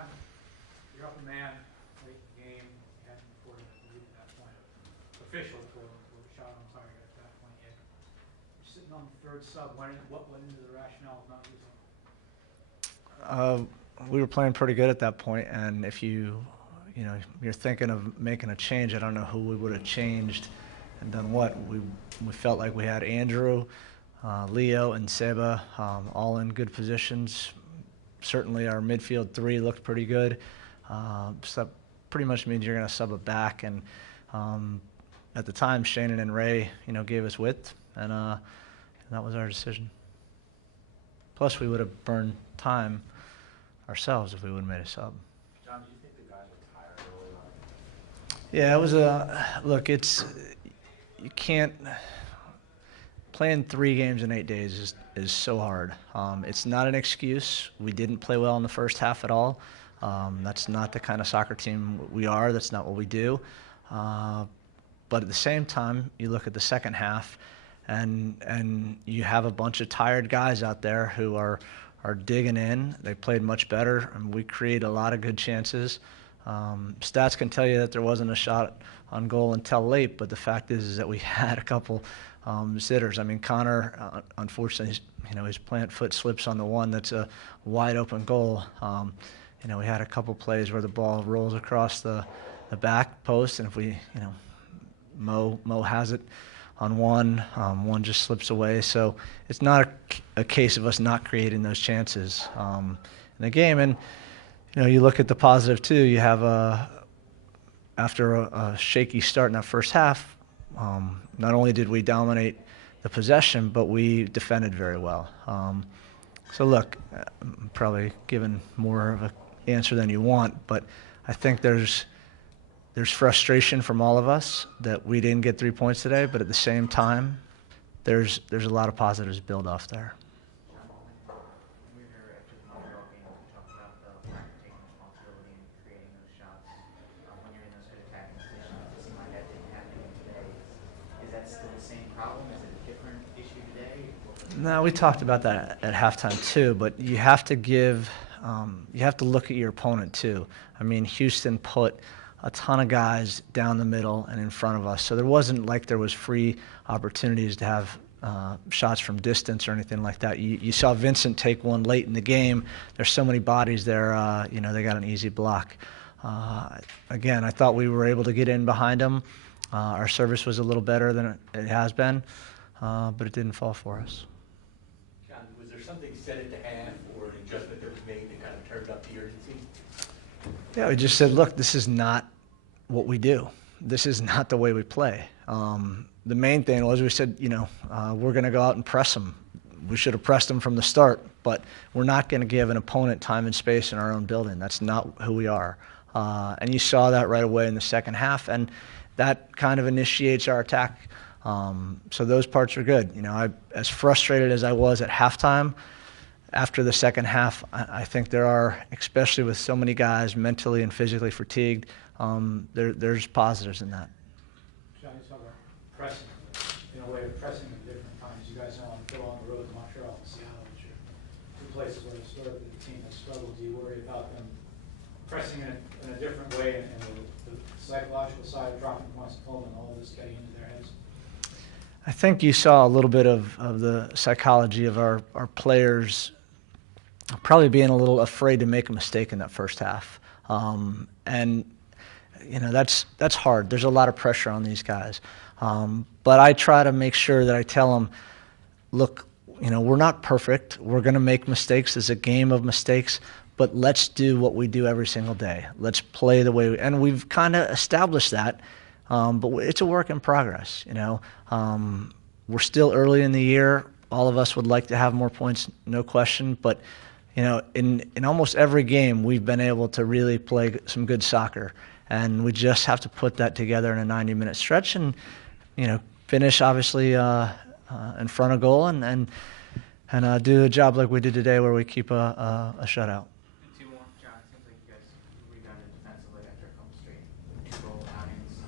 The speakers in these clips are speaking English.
John, you're up a man late in the game. You hadn't recorded the lead at that point. Official for shot on target at that point yet. You're sitting on the third sub. What went into the rationale of not using We were playing pretty good at that point, and if you're thinking of making a change, I don't know who we would have changed and done what. We felt like we had Andrew, Leo, and Seba all in good positions. Certainly our midfield three looked pretty good. So that pretty much means you're going to sub it back. And at the time, Shannon and Ray, gave us width, and that was our decision. Plus, we would have burned time ourselves if we would have made a sub. John, do you think the guys were tired early on? Yeah, it was look, you can't, playing 3 games in 8 days is so hard. It's not an excuse. We didn't play well in the first half at all. That's not the kind of soccer team we are. That's not what we do. But at the same time, you look at the second half, and you have a bunch of tired guys out there who are digging in. They played much better, and we created a lot of good chances. Stats can tell you that there wasn't a shot on goal until late, but the fact is that we had a couple sitters. I mean, Connor, unfortunately, his plant foot slips on the one that's a wide open goal. We had a couple plays where the ball rolls across the back post, and if we, Mo has it on one just slips away. So it's not a case of us not creating those chances in the game. And you look at the positive too. You have after a shaky start in that first half, not only did we dominate the possession, but we defended very well. So look, I'm probably giving more of an answer than you want, but I think there's frustration from all of us that we didn't get 3 points today, but at the same time, there's a lot of positives to build off there. We were here after the Montreal game. We talked about the lack of taking responsibility and creating those shots. When you're in those good attacking positions, it seemed like that didn't happen today. Is that still the same problem? Is it a different issue today? No, we talked about that at halftime too, but you have to look at your opponent too. I mean, Houston put a ton of guys down the middle and in front of us. So there wasn't like there was free opportunities to have shots from distance or anything like that. You saw Vincent take one late in the game. There's so many bodies there, they got an easy block. Again, I thought we were able to get in behind them. Our service was a little better than it has been, but it didn't fall for us. John, was there something said at the half or an adjustment that was made that kind of turned up the urgency? Yeah, we just said, look, this is not what we do. This is not the way we play. The main thing was we said, we're going to go out and press them. We should have pressed them from the start, but we're not going to give an opponent time and space in our own building. That's not who we are. And you saw that right away in the second half, and that kind of initiates our attack. So those parts are good. As frustrated as I was at halftime, after the second half, I think there are, especially with so many guys mentally and physically fatigued, there's positives in that. John, you talk about pressing, a way of pressing at different times. You guys know go on the road to Montreal and Seattle, which are 2 places where historically the team has struggled. Do you worry about them pressing in a different way and the psychological side of dropping points at home and all of this getting into their heads? I think you saw a little bit of the psychology of our players probably being a little afraid to make a mistake in that first half. And that's hard. There's a lot of pressure on these guys. But I try to make sure that I tell them, look, we're not perfect. We're going to make mistakes. It's a game of mistakes. But let's do what we do every single day. Let's play the way and we've kind of established that. But it's a work in progress, We're still early in the year. All of us would like to have more points, no question. But, in almost every game, we've been able to really play some good soccer. And we just have to put that together in a 90-minute stretch and, finish, obviously, in front of goal and do a job like we did today where we keep a shutout. Two more, John. It seems like you guys rebounded defensively after a couple straight 2-goal outings.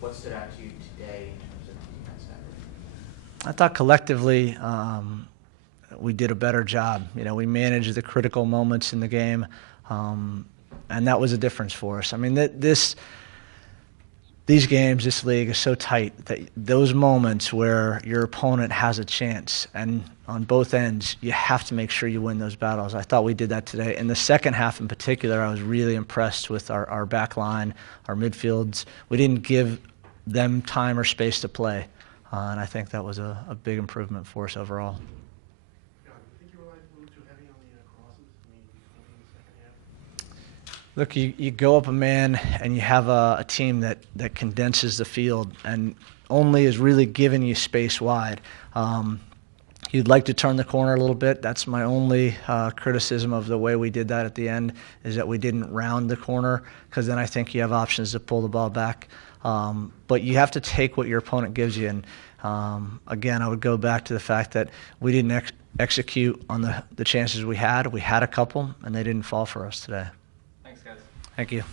What stood out to you today in terms of defense effort? I thought collectively we did a better job. We managed the critical moments in the game. and that was a difference for us. I mean, these games, this league is so tight that those moments where your opponent has a chance, and on both ends, you have to make sure you win those battles. I thought we did that today. In the second half in particular, I was really impressed with our back line, our midfields. We didn't give them time or space to play, and I think that was a big improvement for us overall. Yeah, I think you were a little too heavy on the crosses. I mean, in the second half. Look, you go up a man and you have a team that condenses the field and only is really giving you space wide. You'd like to turn the corner a little bit. That's my only criticism of the way we did that at the end, is that we didn't round the corner, because then I think you have options to pull the ball back. But you have to take what your opponent gives you. And again, I would go back to the fact that we didn't execute on the chances we had. We had a couple, and they didn't fall for us today. Thanks, guys. Thank you.